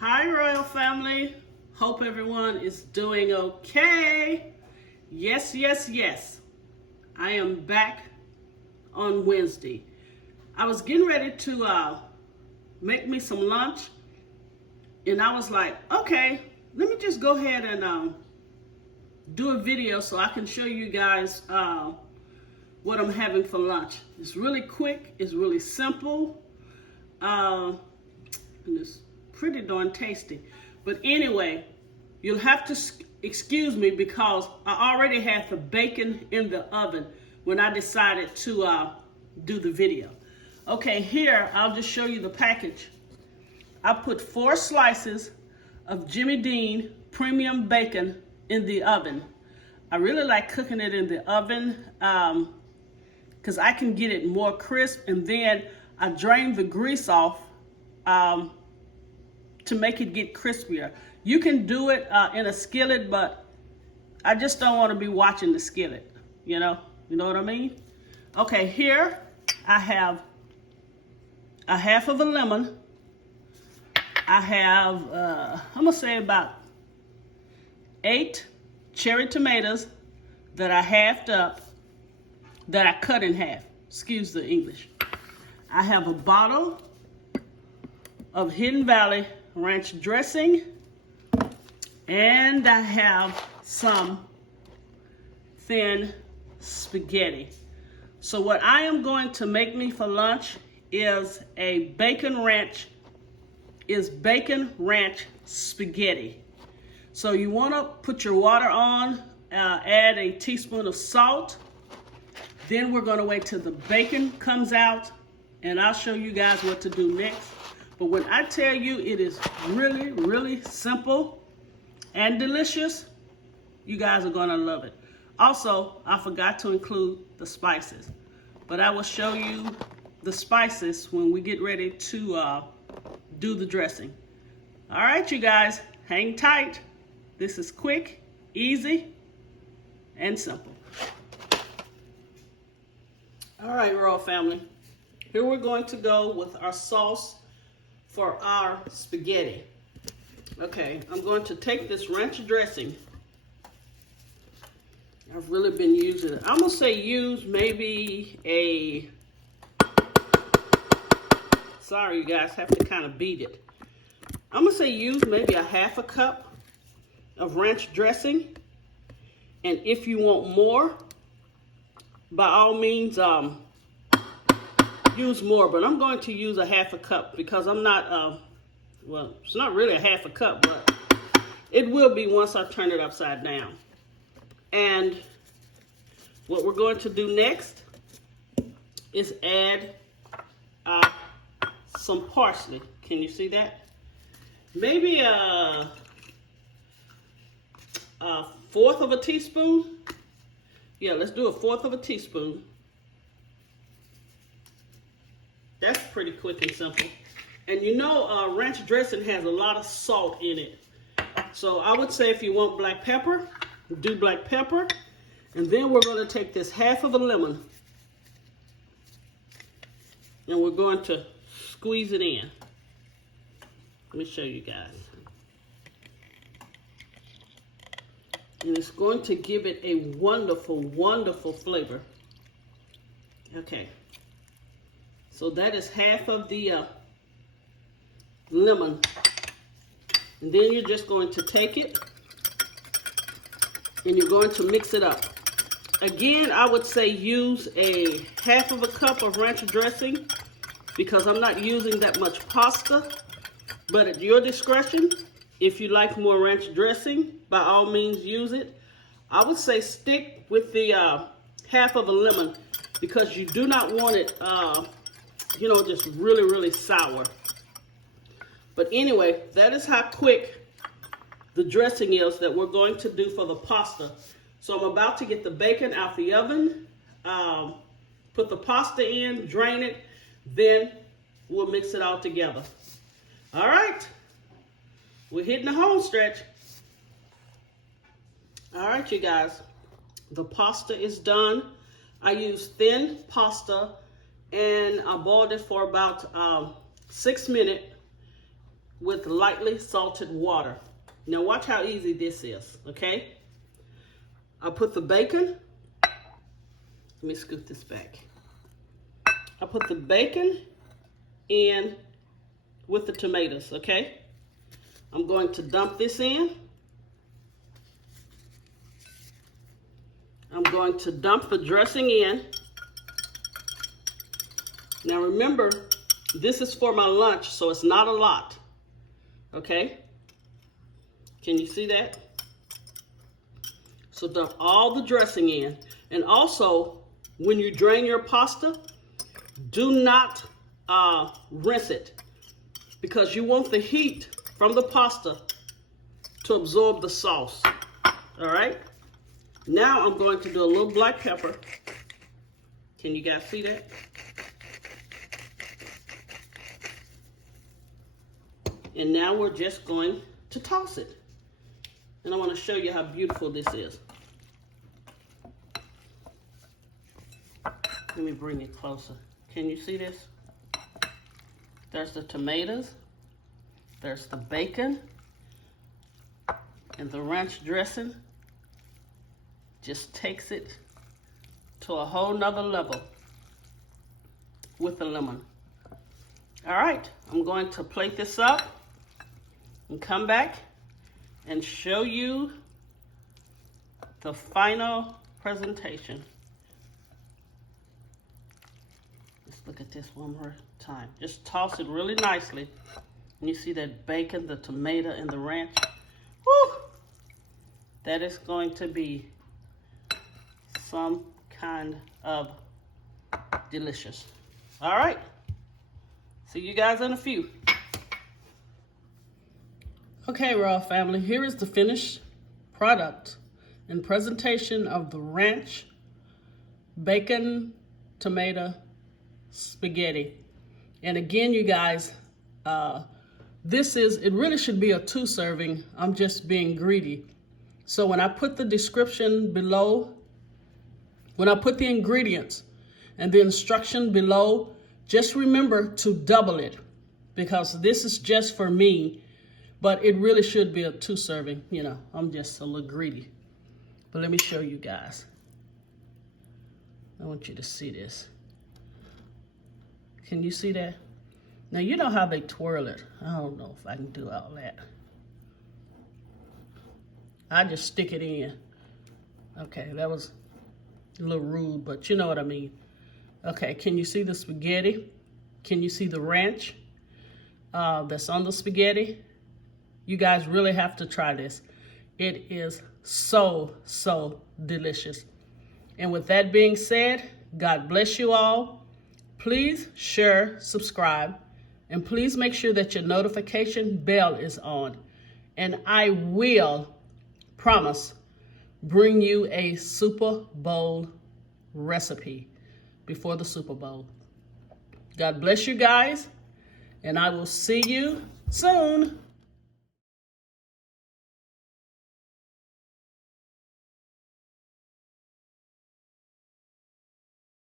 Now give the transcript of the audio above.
Hi, Royal Family. Hope everyone is doing okay. Yes, yes, yes. I am back on Wednesday. I was getting ready to make me some lunch, and I was like, okay, let me just go ahead and do a video so I can show you guys what I'm having for lunch. It's really quick. It's really simple. And it's pretty darn tasty. But anyway, you'll have to excuse me because I already had the bacon in the oven when I decided to do the video. Okay, here I'll just show you the package. I put 4 slices of Jimmy Dean premium bacon in the oven. I really like cooking it in the oven because I can get it more crisp, and then I drain the grease off to make it get crispier. You can do it in a skillet, but I just don't want to be watching the skillet, you know what I mean? Okay, here I have a half of a lemon. I have, I'm gonna say about 8 cherry tomatoes that I halved up, that I cut in half, excuse the English. I have a bottle of Hidden Valley ranch dressing, and I have some thin spaghetti. So what I am going to make me for lunch is bacon ranch spaghetti. So you want to put your water on, add a teaspoon of salt. Then we're going to wait till the bacon comes out, and I'll show you guys what to do next. But when I tell you it is really, really simple and delicious, you guys are going to love it. Also, I forgot to include the spices, but I will show you the spices when we get ready to do the dressing. All right, you guys, hang tight. This is quick, easy, and simple. All right, Royal Family. Here we're going to go with our sauce for our spaghetti. Okay, I'm going to take this ranch dressing. I've really been using it. I'm gonna say use maybe sorry you guys, have to kind of beat it. I'm gonna say use maybe a half a cup of ranch dressing. And if you want more, by all means, use more, but I'm going to use a half a cup because I'm not, well, it's not really a half a cup, but it will be once I turn it upside down. And what we're going to do next is add some parsley. Can you see that? Maybe a 1/4 of a teaspoon. Yeah, let's do a 1/4 of a teaspoon. That's pretty quick and simple. And you know, ranch dressing has a lot of salt in it. So I would say if you want black pepper, do black pepper. And then we're going to take this half of a lemon, and we're going to squeeze it in. Let me show you guys. And it's going to give it a wonderful, wonderful flavor. Okay. So that is half of the lemon. And then you're just going to take it and you're going to mix it up. Again, I would say use a half of a cup of ranch dressing because I'm not using that much pasta. But at your discretion, if you like more ranch dressing, by all means use it. I would say stick with the half of a lemon because you do not want it just really, really sour. But anyway, that is how quick the dressing is that we're going to do for the pasta. So I'm about to get the bacon out the oven, put the pasta in, drain it, then we'll mix it all together. All right, we're hitting the home stretch. All right, you guys, the pasta is done. I used thin pasta, and I boiled it for about 6 minutes. with lightly salted water. Now watch how easy this is, okay? I put the bacon. Let me scoot this back. I put the bacon in with the tomatoes, okay? I'm going to dump this in. I'm going to dump the dressing in. Now remember, this is for my lunch, so it's not a lot, okay? Can you see that? So dump all the dressing in. And also, when you drain your pasta, do not rinse it, because you want the heat from the pasta to absorb the sauce, all right? Now I'm going to do a little black pepper. Can you guys see that? And now we're just going to toss it. And I want to show you how beautiful this is. Let me bring it closer. Can you see this? There's the tomatoes. There's the bacon. And the ranch dressing just takes it to a whole nother level with the lemon. All right, I'm going to plate this up and come back and show you the final presentation. Let's look at this one more time. Just toss it really nicely. And you see that bacon, the tomato, and the ranch. Woo! That is going to be some kind of delicious. All right. See you guys in a few. Okay, Raw family, here is the finished product and presentation of the ranch bacon tomato spaghetti. And again, you guys, it really should be a 2 serving. I'm just being greedy. So when I put the description below, when I put the ingredients and the instruction below, just remember to double it, because this is just for me, but it really should be a 2 serving. You know, I'm just a little greedy. But let me show you guys. I want you to see this. Can you see that? Now, you know how they twirl it. I don't know if I can do all that. I just stick it in. Okay, that was a little rude, but you know what I mean. Okay, can you see the spaghetti? Can you see the ranch that's on the spaghetti? You guys really have to try this. It is so, so delicious. And with that being said, God bless you all. Please share, subscribe, and please make sure that your notification bell is on. And I will, promise, bring you a Super Bowl recipe before the Super Bowl. God bless you guys, and I will see you soon.